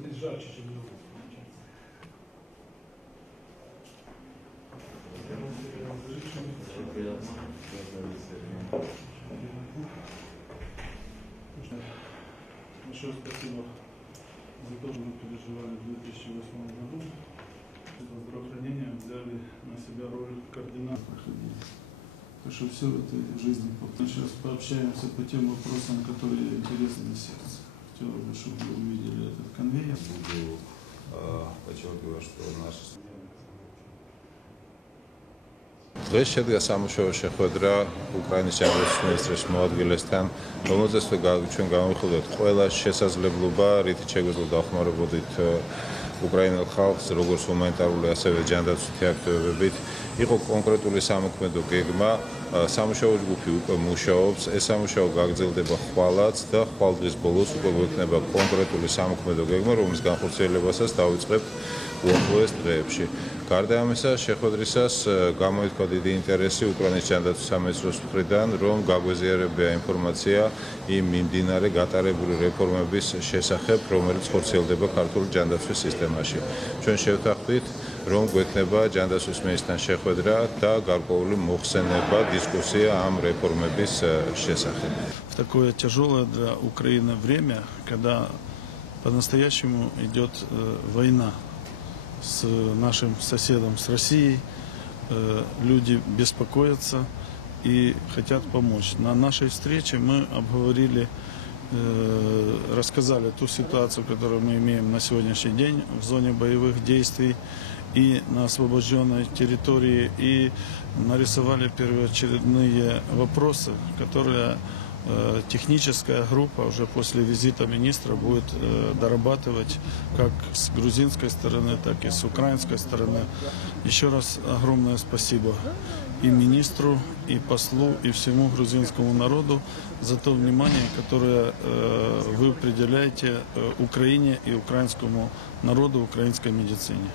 Здесь жарче, чем большое спасибо за то, что мы переживали в 2008 году. Здравоохранение взяли на себя роль координатора. Так что все в этой жизни. Мы сейчас пообщаемся по тем вопросам, которые интересны на сердце. Хотелось бы, чтобы вы увидели этот конвейер. Буду подчеркивать, что наши... დღეს შედგა სამუშაო შეხვედრა უკრაინის ჯანდაცვის მინისტრის მოადგილესთან, რომელზეც ჩვენ გამოვიხილეთ ყველა შესაძლებლობა, რითიც შეგვიძლია დავხმარებოდით უკრაინელ ხალხს, როგორც ჰუმანიტარული, ასევე ჯანდაცვითი აქტივობებით. იყო კონკრეტული სამოქმედო გეგმა, სამუშაო ჯგუფი უკვე მუშაობს, ეს სამუშაო გაგრძელდება ხვალაც და ხვალ დღის ბოლოს უკვე გვექნება კონკრეტული სამოქმედო გეგმა, რომლის განხორციელებასაც დავიწყებთ უახლოეს დღეებში. გარდა ამისა, შეხვედრისას გამოითქვა დიდი ინტერესი უკრაინის ჯანდაცვის სამინისტროს მხრიდან, რომ გაგვეზიარებია ინფორმაცია იმ მიმდინარე გატარებული რეფორმების შესახებ, რომელიც ხორციელდება ქართული ჯანდაცვის სისტემაში. ჩვენ შევთანხმდით, რომ გვექნება ჯანდაცვის მინისტრთან შეხვედრა და გარკვეული მოხსენება, დისკუსია ამ რეფორმების შესახებ. В такое тяжелое для Украины время, когда по-настоящему идет война с нашим соседом, с Россией, люди беспокоятся и хотят помочь. На нашей встрече мы обговорили, рассказали ту ситуацию, которую мы имеем на сегодняшний день в зоне боевых действий и на освобожденной территории, и нарисовали первоочередные вопросы, которые техническая группа уже после визита министра будет дорабатывать как с грузинской стороны, так и с украинской стороны. Еще раз огромное спасибо и министру, и послу, и всему грузинскому народу за то внимание, которое вы уделяете Украине и украинскому народу, украинской медицине.